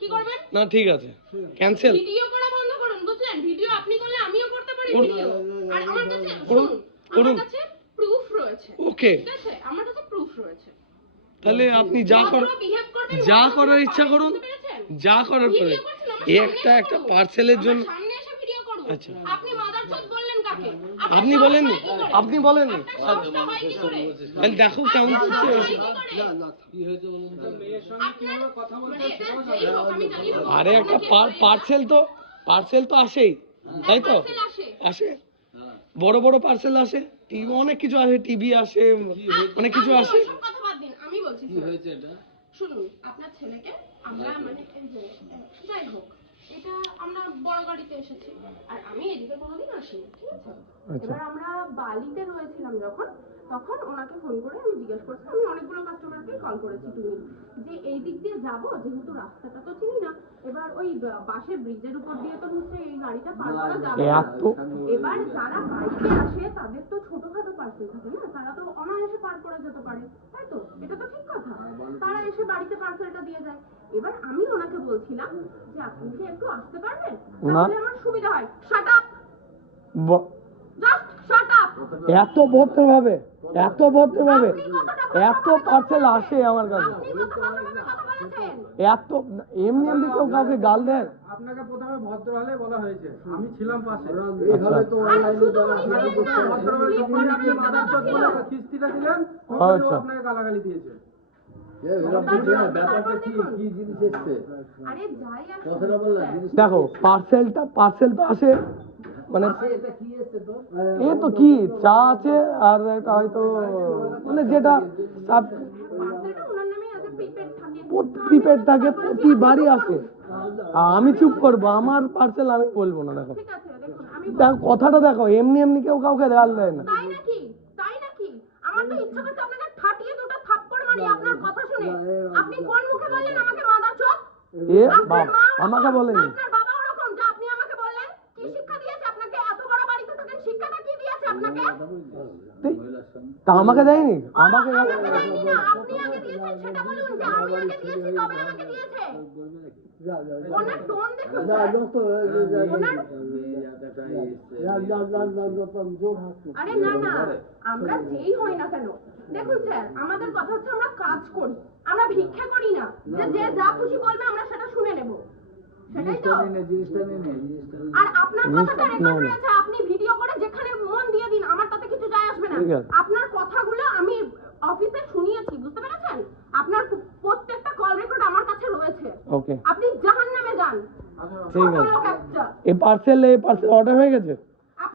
কি করবেন না ঠিক আছে ক্যান্সেল ভিডিও করা বন্ধ করুন বুঝলেন ভিডিও আপনি করলে আমিও করতে পারি ভিডিও আর আমার কাছে আমার কাছে প্রুফ রয়েছে ওকে ঠিক আছে আমার কাছে প্রুফ রয়েছে তাহলে আপনি যা করার ইচ্ছা করুন যা করার করে একটা পার্সেলের জন্য আচ্ছা আপনি বলেননি তাহলে দেখো কেমন করছে আরে একটা পার্সেল তো আসেই তাই তো আসে বড় বড় পার্সেল আসে টিভি অনেক কিছু আসে টিভি আসে অনেক কিছু আসে আমি বলছি শুনুন আপনার ছেলেকে আমরা মানে যাই হোক এটা আমরা বড় গাড়িতে এসেছি আর আমি এদিকে কোনোদিন আসিনি ঠিক আছে এবার আমরা বালিতে রয়েছিলাম যখন তখন ওনাকে ফোন করে আমি জিজ্ঞেস করছি আমি অনেকগুলো কাস্টমারকে কল করেছি তুমি যে এই দিক দিয়ে যাবো যেহেতু রাস্তাটা তো চিনি না এবার ওই বাসের ব্রিজের উপর দিয়ে তো নিশ্চয়ই এই গাড়িটা পার করা যাবে এবার যারা বাইকে আসে তাদের তো ছোটখাটো পার্সেল থাকে না তারা তো অনায়াসে পার করে যেতে পারে তাই তো এটা তো ঠিক কথা তারা এসে বাড়িতে পার্সেলটা দিয়ে যায় এবার আমি ওনাকে বলছিলাম যে আপনি কি একটু আসতে পারবেন তাহলে আমার সুবিধা হয় shut up just shut up এত ভদ্রভাবে এত পার্সেল আসে আমার কাছে এত এমনি কেউ কাউকে গাল দেয় আপনাকে প্রথমে ভদ্র হলে বলা হয়েছে আমি ছিলাম পাশে এই হলে তো অনলাইনে যারা আপনাকে ভদ্র হলে যখনই আপনি মাদারচোদ বলে কিস্তিটা দিলেন তখন আপনাকে গালাগালি দিয়েছে দেখো পার্সেল তো আসে মানে এ তো কি চা আছে আর একটা হয়তো মানে যেটা প্রিপেড থাকে প্রতিবারই আসে আমি চুপ করবো আমার পার্সেল আমি বলবো না দেখো কথাটা দেখো এমনি কেউ কাউকে গাল দেয় না আমার তো ইচ্ছা করছে আপনাকে ঠাটিয়ে দুটো থাপ্পড় মারি আপনার কথা শুনে আপনি কোন মুখে বললেন আমাকে মাদারচোদ আমাকে বলেনি আপনার বাবা ওরকম যা আপনি আমাকে বললেন কি শিক্ষা দিয়েছে আপনাকে এত বড় বাড়িতে থাকেন শিক্ষাটা কি দিয়েছে আপনাকে তা আমাকে দেয়নি আমাকে দেয়নি না আপনি আগে দিয়েছেন সেটা বলুন যে আমি আগে দিয়েছি কবে আমাকে দিয়েছে ওনার টোন দেখুন আরে না আমরা যেই হই না কেন দেখুন স্যার আমাদের কথা হচ্ছে আমরা কাজ করি আমরা ভিক্ষা করি না যে যা খুশি বলবে আমরা সেটা শুনে নেব সেটাই তো আর আপনার কথাটা রেকর্ড হয়েছে আপনি ভিডিও করে যেখানে মন দিয়ে দিন আমার তাতে কিছু যায় আসবে না আপনার কথাগুলো আমি অফিসে শুনিয়েছি বুঝতে পেরেছেন আপনার প্রত্যেকটা কল রেকর্ড আমার কাছে রয়েছে ওকে আপনি জাহান্নামে যান ঠিক আছে এই পার্সেল অর্ডার হয়ে গেছে